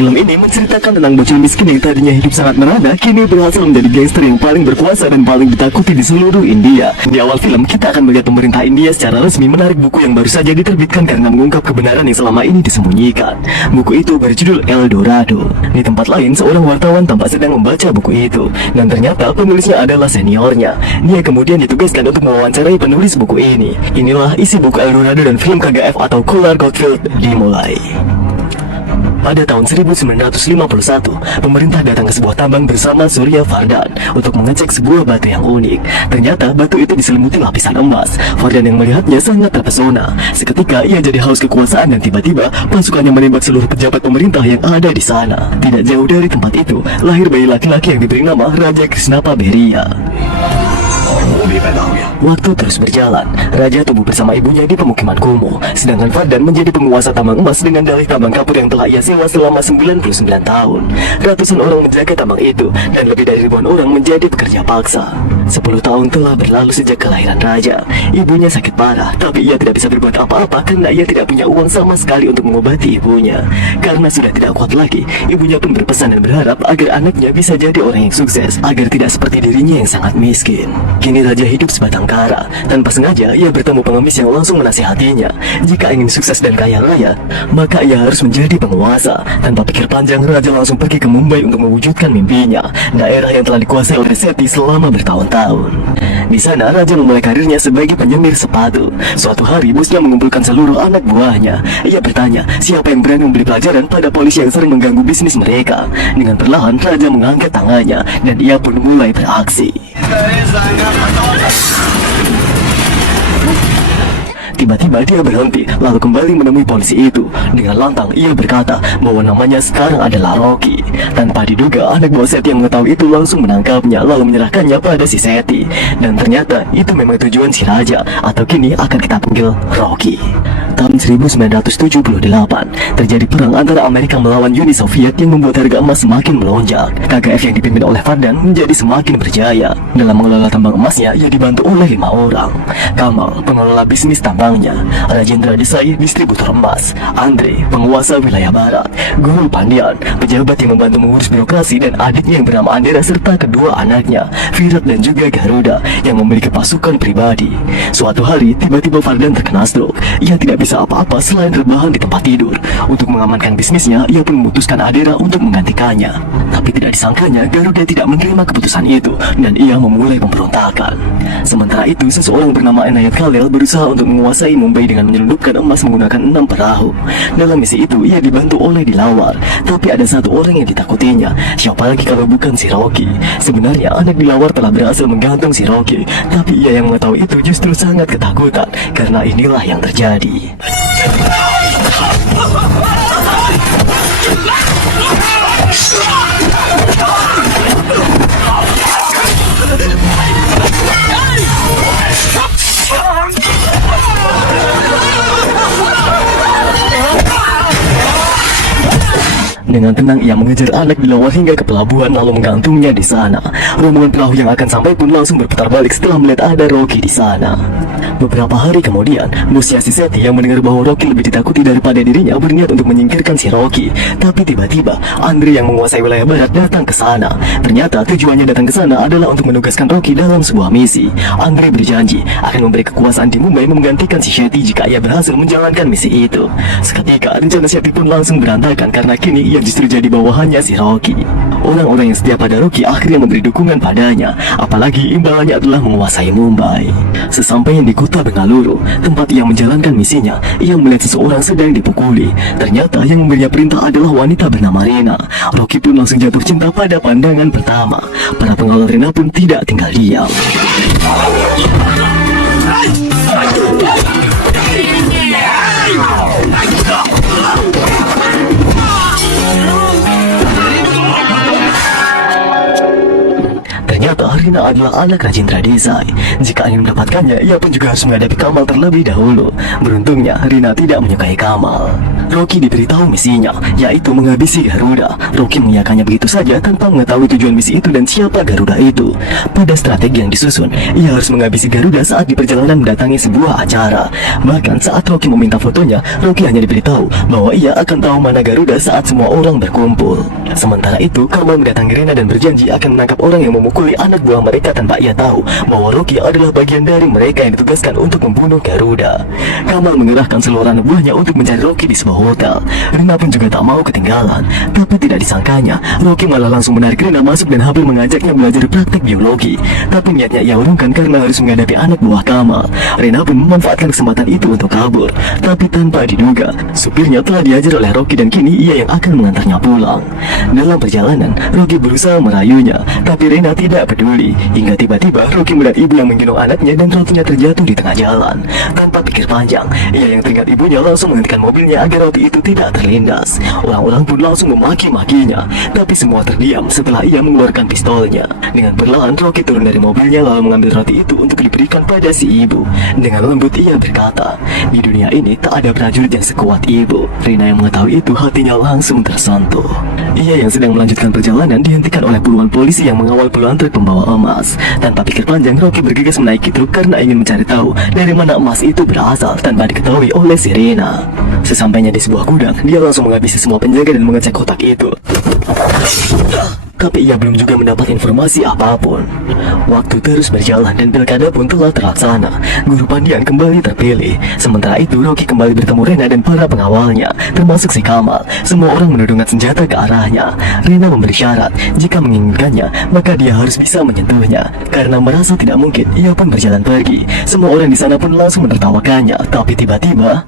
Film ini menceritakan tentang bocil miskin yang tadinya hidup sangat merana, kini berhasil menjadi gangster yang paling berkuasa dan paling ditakuti di seluruh India. Di awal film, kita akan melihat pemerintah India secara resmi menarik buku yang baru saja diterbitkan karena mengungkap kebenaran yang selama ini disembunyikan. Buku itu berjudul El Dorado. Di tempat lain, seorang wartawan tampak sedang membaca buku itu, dan ternyata penulisnya adalah seniornya. Dia kemudian ditugaskan untuk mewawancarai penulis buku ini. Inilah isi buku El Dorado dan film KGF atau Kohler Goldfield dimulai. Pada tahun 1951, pemerintah datang ke sebuah tambang bersama Surya Vardhan untuk mengecek sebuah batu yang unik. Ternyata batu itu diselimuti lapisan emas. Vardhan yang melihatnya sangat terpesona. Seketika ia jadi haus kekuasaan dan tiba-tiba pasukannya menembak seluruh pejabat pemerintah yang ada di sana. Tidak jauh dari tempat itu, lahir bayi laki-laki yang diberi nama Raja Krishnapa Beria. Waktu terus berjalan, Raja tumbuh bersama ibunya di pemukiman kumuh, sedangkan Vardhan menjadi penguasa tambang emas dengan dalih tambang kapur yang telah ia sewa selama 99 tahun. Ratusan orang menjaga tambang itu, dan lebih dari ribuan orang menjadi pekerja paksa. 10 tahun telah berlalu sejak kelahiran Raja. Ibunya sakit parah, tapi ia tidak bisa berbuat apa-apa karena ia tidak punya uang sama sekali untuk mengobati ibunya. Karena sudah tidak kuat lagi, ibunya pun berpesan dan berharap agar anaknya bisa jadi orang yang sukses, agar tidak seperti dirinya yang sangat miskin. Kini Raja hidup sebatang kara. Tanpa sengaja, ia bertemu pengemis yang langsung menasihatinya. Jika ingin sukses dan kaya raya, maka ia harus menjadi penguasa. Tanpa pikir panjang, Raja langsung pergi ke Mumbai untuk mewujudkan mimpinya, daerah yang telah dikuasai oleh Sethi selama bertahun-tahun. Di sana, Raja memulai karirnya sebagai penyemir sepatu. Suatu hari, bosnya mengumpulkan seluruh anak buahnya. Ia bertanya, siapa yang berani memberi pelajaran pada polisi yang sering mengganggu bisnis mereka. Dengan perlahan, Raja mengangkat tangannya, dan ia pun mulai beraksi. Tiba-tiba dia berhenti, lalu kembali menemui polisi itu. Dengan lantang, ia berkata bahwa namanya sekarang adalah Rocky. Tanpa diduga, anak buah Sethi yang mengetahui itu langsung menangkapnya, lalu menyerahkannya pada si Sethi. Dan ternyata, itu memang tujuan si Raja, atau kini akan kita panggil Rocky. Tahun 1978, terjadi perang antara Amerika melawan Uni Soviet yang membuat harga emas semakin melonjak. KGF yang dipimpin oleh Vardhan menjadi semakin berjaya. Dalam mengelola tambang emasnya, ia dibantu oleh 5 orang. Kamal, pengelola bisnis tambangnya; Rajendra Desai, distributor emas; Andre, penguasa wilayah barat; Guru Pandian, pejabat yang membantu mengurus birokrasi; dan adiknya yang bernama Andera serta kedua anaknya, Virat dan juga Garuda, yang memiliki pasukan pribadi. Suatu hari, tiba-tiba Vardhan terkena stroke. Ia tidak bisa apa-apa selain rebahan di tempat tidur. Untuk mengamankan bisnisnya, ia pun memutuskan Andera untuk menggantikannya. Tapi tidak disangkanya, Garuda tidak menerima keputusan itu, dan ia memulai pemberontakan. Sementara itu, seseorang bernama Inayat Khalil berusaha untuk menguasai Mumbai dengan menyelundupkan emas menggunakan 6 perahu. Dalam misi itu, ia dibantu oleh Dilawar. Tapi ada satu orang yang ditakutinya. Siapa lagi kalau bukan si Rocky? Sebenarnya, anak Dilawar telah berhasil menggantung si Rocky. Tapi ia yang mengetahui itu justru sangat ketakutan, karena inilah yang terjadi. Dengan tenang ia mengejar anak Dilawar hingga ke pelabuhan lalu menggantungnya di sana. Rombongan perahu yang akan sampai pun langsung berputar balik setelah melihat ada Rocky di sana. Beberapa hari kemudian, bosnya si Sethi yang mendengar bahwa Rocky lebih ditakuti daripada dirinya berniat untuk menyingkirkan si Rocky. Tapi tiba-tiba, Andre yang menguasai wilayah barat datang ke sana. Ternyata tujuannya datang ke sana adalah untuk menugaskan Rocky dalam sebuah misi. Andre berjanji akan memberi kekuasaan di Mumbai menggantikan si Sethi jika ia berhasil menjalankan misi itu. Seketika, rencana Sethi pun langsung berantakan karena kini ia justru jadi bawahannya si Rocky. Orang-orang yang setia pada Rocky akhirnya memberi dukungan padanya, apalagi imbalannya adalah menguasai Mumbai. Sesampainya di kota Bengaluru, tempat ia menjalankan misinya, ia melihat seseorang sedang dipukuli. Ternyata yang memberinya perintah adalah wanita bernama Rina. Rocky pun langsung jatuh cinta pada pandangan pertama. Para pengawal Rina pun tidak tinggal diam. Ternyata Rina adalah anak Rajendra Desai. Jika ingin mendapatkannya, ia pun juga harus menghadapi Kamal terlebih dahulu. Beruntungnya, Rina tidak menyukai Kamal. Rocky diberitahu misinya, yaitu menghabisi Garuda. Rocky mengiyakannya begitu saja tanpa mengetahui tujuan misi itu dan siapa Garuda itu. Pada strategi yang disusun, ia harus menghabisi Garuda saat di perjalanan mendatangi sebuah acara. Bahkan saat Rocky meminta fotonya, Rocky hanya diberitahu bahwa ia akan tahu mana Garuda saat semua orang berkumpul. Sementara itu, Kamal mendatangi Rena dan berjanji akan menangkap orang yang memukuli anak buah mereka tanpa ia tahu bahwa Rocky adalah bagian dari mereka yang ditugaskan untuk membunuh Garuda. Kamal mengerahkan seluruh anak buahnya untuk mencari Rocky di sebuah hotel. Rena pun juga tak mau ketinggalan. Tapi tidak disangkanya, Rocky malah langsung menarik Rena masuk dan hampir mengajaknya belajar praktek biologi. Tapi niatnya ia urungkan karena harus menghadapi anak buah Kamal. Rena pun memanfaatkan kesempatan itu untuk kabur. Tapi tanpa diduga, supirnya telah diajar oleh Rocky dan kini ia yang akan mengantarnya pulang. Dalam perjalanan, Rocky berusaha merayunya, tapi Rena tidak peduli. Hingga tiba-tiba Rocky melihat ibu yang menggendong anaknya dan rotinya terjatuh di tengah jalan. Tanpa pikir panjang, ia yang teringat ibunya langsung menghentikan mobilnya agar roti itu tidak terlindas. Orang-orang pun langsung memaki-makinya, tapi semua terdiam setelah ia mengeluarkan pistolnya. Dengan perlahan Rocky turun dari mobilnya lalu mengambil roti itu untuk diberikan pada si ibu. Dengan lembut ia berkata, "Di dunia ini tak ada prajurit yang sekuat ibu." Rena yang mengetahui itu hatinya langsung tersentuh. Ia yang sedang melanjutkan perjalanan dihentikan oleh puluhan polisi yang mengawal puluhan truk pembawa emas. Tanpa pikir panjang, Rocky bergegas menaiki truk karena ingin mencari tahu dari mana emas itu berasal tanpa diketahui oleh si Rena. Sesampainya di sebuah gudang, dia langsung menghabisi semua penjaga dan mengecek kotak itu. Tapi ia belum juga mendapat informasi apapun. Waktu terus berjalan dan pilkada pun telah terlaksana. Guru Pandian kembali terpilih. Sementara itu Rocky kembali bertemu Rena dan para pengawalnya, termasuk si Kamal. Semua orang menodongkan senjata ke arahnya. Rena memberi syarat, jika menginginkannya, maka dia harus bisa menyentuhnya. Karena merasa tidak mungkin, ia pun berjalan pergi. Semua orang di sana pun langsung menertawakannya. Tapi tiba-tiba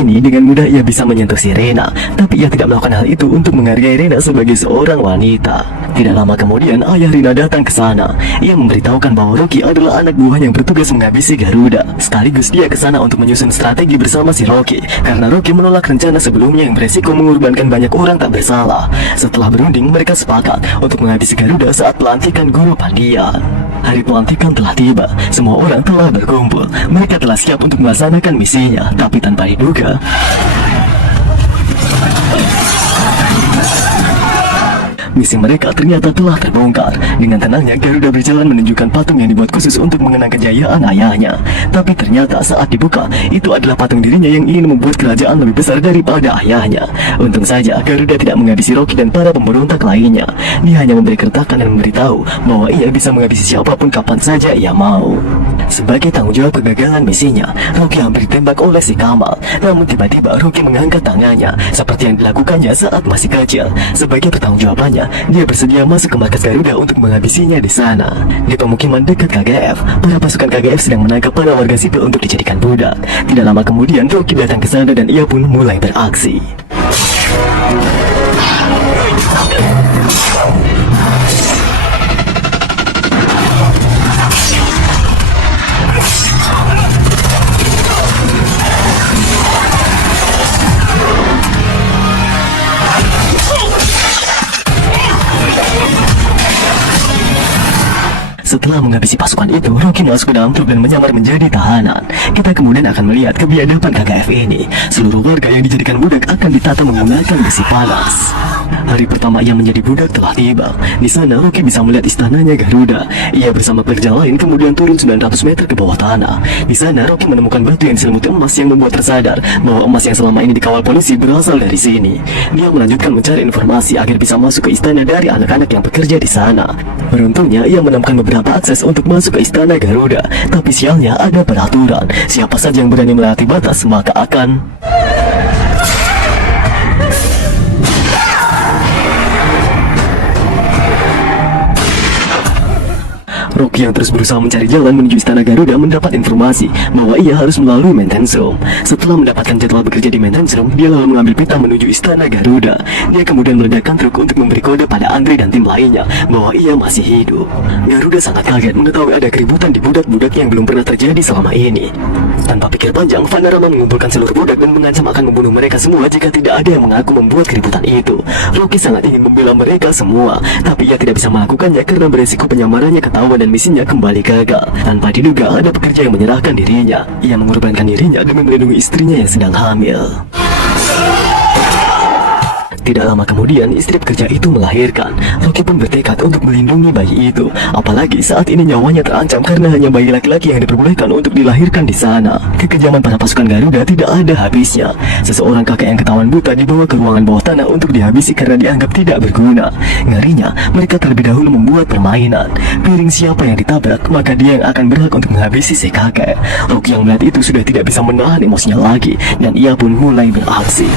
kini dengan mudah ia bisa menyentuh si Rena, tapi ia tidak melakukan hal itu untuk menghargai Rena sebagai seorang wanita. Tidak lama kemudian ayah Rena datang ke sana. Ia memberitahukan bahwa Rocky adalah anak buah yang bertugas menghabisi Garuda. Sekaligus dia ke sana untuk menyusun strategi bersama si Rocky, karena Rocky menolak rencana sebelumnya yang beresiko mengorbankan banyak orang tak bersalah. Setelah berunding, mereka sepakat untuk menghabisi Garuda saat pelantikan Guru Pandian. Hari pelantikan telah tiba, semua orang telah berkumpul. Mereka telah siap untuk melaksanakan misinya, tapi tanpa diduga misi mereka ternyata telah terbongkar. Dengan tenangnya Garuda berjalan menunjukkan patung yang dibuat khusus untuk mengenang kejayaan ayahnya. Tapi ternyata saat dibuka, itu adalah patung dirinya yang ingin membuat kerajaan lebih besar daripada ayahnya. Untung saja Garuda tidak menghabisi Rocky dan para pemberontak lainnya. Dia hanya memberi kertakan dan memberitahu bahwa ia bisa menghabisi siapapun kapan saja ia mau. Sebagai tanggung jawab kegagalan misinya, Rocky hampir ditembak oleh si Kamal. Namun tiba-tiba Rocky mengangkat tangannya, seperti yang dilakukannya saat masih kecil. Sebagai pertanggungjawabannya, dia bersedia masuk ke markas Garuda untuk menghabisinya di sana. Di pemukiman dekat KGF, para pasukan KGF sedang menangkap para warga sipil untuk dijadikan budak. Tidak lama kemudian Rocky datang ke sana dan ia pun mulai beraksi. Setelah menghabisi pasukan itu, Rocky masuk ke dalam truk dan menyamar menjadi tahanan. Kita kemudian akan melihat kebiadaban KGF ini. Seluruh warga yang dijadikan budak akan ditata menggunakan besi panas. Hari pertama ia menjadi budak telah tiba. Di sana Rocky bisa melihat istananya Garuda. Ia bersama pekerja lain kemudian turun 900 meter ke bawah tanah. Di sana Rocky menemukan batu yang diselimuti emas yang membuat tersadar bahwa emas yang selama ini dikawal polisi berasal dari sini. Dia melanjutkan mencari informasi agar bisa masuk ke istana dari anak-anak yang bekerja di sana. Beruntungnya ia menemukan beberapa akses untuk masuk ke istana Garuda. Tapi sialnya ada peraturan. Siapa saja yang berani melewati batas maka akan Rocky yang terus berusaha mencari jalan menuju istana Garuda mendapat informasi bahwa ia harus melalui maintenance room. Setelah mendapatkan jadwal bekerja di maintenance room, dia lalu mengambil pita menuju istana Garuda. Dia kemudian meledakkan truk untuk memberi kode pada Andre dan tim lainnya bahwa ia masih hidup. Garuda sangat kaget mengetahui ada keributan di budak-budak yang belum pernah terjadi selama ini. Tanpa pikir panjang, Vanarama mengumpulkan seluruh budak dan mengancam akan membunuh mereka semua jika tidak ada yang mengaku membuat keributan itu. Rocky sangat ingin membela mereka semua, tapi ia tidak bisa melakukannya karena beresiko penyamarannya ketahuan dan dan misinya kembali gagal. Tanpa diduga ada pekerja yang menyerahkan dirinya. Ia mengorbankan dirinya demi melindungi istrinya yang sedang hamil. Tidak lama kemudian, istri pekerja itu melahirkan. Rocky pun bertekad untuk melindungi bayi itu. Apalagi saat ini nyawanya terancam karena hanya bayi laki-laki yang diperbolehkan untuk dilahirkan di sana. Kekejaman para pasukan Garuda tidak ada habisnya. Seseorang kakek yang ketahuan buta dibawa ke ruangan bawah tanah untuk dihabisi karena dianggap tidak berguna. Ngerinya, mereka terlebih dahulu membuat permainan. Piring siapa yang ditabrak, maka dia yang akan berhak untuk menghabisi si kakek. Rocky yang melihat itu sudah tidak bisa menahan emosinya lagi, dan ia pun mulai beraksi.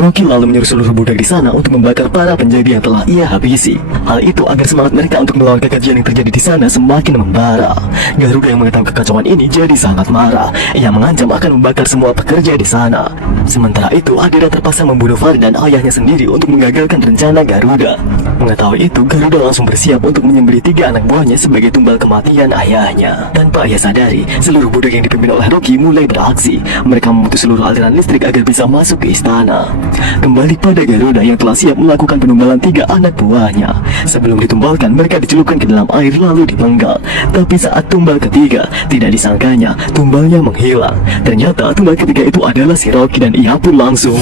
Rocky lalu menyuruh seluruh budak di sana untuk membakar para penjaga yang telah ia habisi. Hal itu agar semangat mereka untuk melawan kekejian yang terjadi di sana semakin membara. Garuda yang mengetahui kekacauan ini jadi sangat marah. Ia mengancam akan membakar semua pekerja di sana. Sementara itu, Adira terpaksa membunuh Farid dan ayahnya sendiri untuk menggagalkan rencana Garuda. Mengetahui itu, Garuda langsung bersiap untuk menyembelih 3 anak buahnya sebagai tumbal kematian ayahnya. Tanpa ia sadari, seluruh budak yang dipimpin oleh Rocky mulai beraksi. Mereka memutus seluruh aliran listrik agar bisa masuk ke istana. Kembali pada Garuda yang telah siap melakukan penumbalan 3 anak buahnya. Sebelum ditumbalkan, mereka dicelupkan ke dalam air lalu dipenggal. Tapi saat tumbal ketiga, tidak disangkanya tumbalnya menghilang. Ternyata tumbal ketiga itu adalah si Rocky dan ia pun langsung...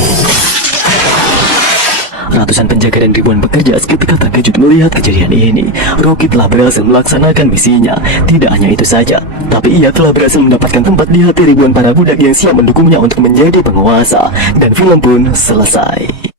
Ratusan penjaga dan ribuan pekerja seketika terkejut melihat kejadian ini. Rocky telah berhasil melaksanakan misinya. Tidak hanya itu saja, tapi ia telah berhasil mendapatkan tempat di hati ribuan para budak yang siap mendukungnya untuk menjadi penguasa. Dan film pun selesai.